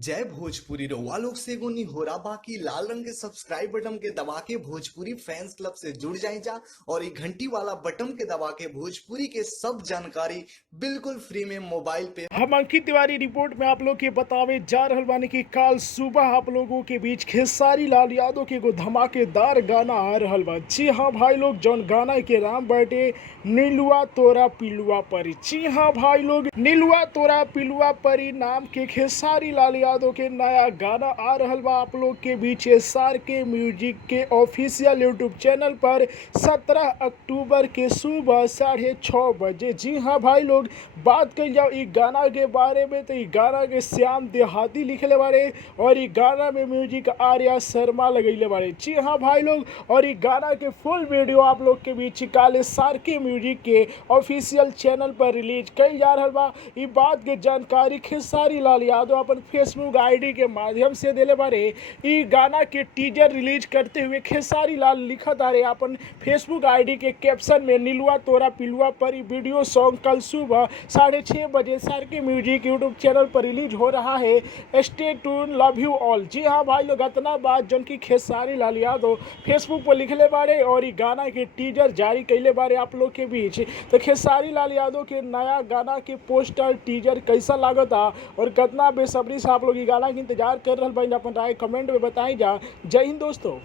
जय भोजपुरी रउआ लोग से एगो निहोरा बाकी लाल रंग के सब्सक्राइब बटन के दबा के भोजपुरी फैंस क्लब से जुड़ जाए जा और ये घंटी वाला बटन के दबा के भोजपुरी के सब जानकारी बिल्कुल फ्री में मोबाइल पे। हम अंकित तिवारी रिपोर्ट में आप लोग के बतावे जा रहल बानी कि कल सुबह आप लोगों के बीच खेसारी लाल यादव के एगो धमाकेदार गाना आ रहल बा। जी हाँ भाई लोग, जौन गाना के नाम बाटे नीलुआ तोरा पिलुआ परी। जी हाँ भाई लोग, नीलुआ तोरा पिलुआ परी नाम के खेसारी लाल यादव के नया गाना आ रहल बा आप लोग के बीच एसआर के म्यूजिक के ऑफिशियल यूट्यूब चैनल पर 17 अक्टूबर के सुबह 6:30 बजे। जी हाँ भाई लोग, बात कही जाओ इस गाना के बारे में तो इस गाना के श्याम देहाती लिखले बारे और इस गाना में म्यूजिक आर्या शर्मा लगैले बारे। जी हाँ भाई लोग, और इस गाना के फुल वीडियो आप लोग के बीच काले सार के म्यूजिक के ऑफिशियल चैनल पर रिलीज कई जा रहा बा। इस बात के जानकारी खेसारी लाल यादव अपन फेसबुक आईडी के माध्यम से दिले बारे। इस गाना के टीजर रिलीज करते हुए खेसारी लाल लिखत आ रहे अपन फेसबुक आईडी के कैप्शन में, नीलुआ तोरा पिलुआ पर वीडियो सॉन्ग कल सुबह 6:30 बजे सार के म्यूजिक यूट्यूब चैनल पर रिलीज हो रहा है। Stay tune, love you all. जी हाँ भाई लोग, इतना बात जौन की खेसारी लाल यादव फेसबुक पर लिखले बारे और इस गाना के टीजर जारी कैले बारे आप लोग के बीच। तो खेसारी लाल यादव के नया गाना के पोस्टर टीजर कैसा लागता और कितना बेसब्री से आप लोग ये गाना के इंतजार कर रहे हैं, अपन राय कमेंट में बताई जा। जय हिंद दोस्तों।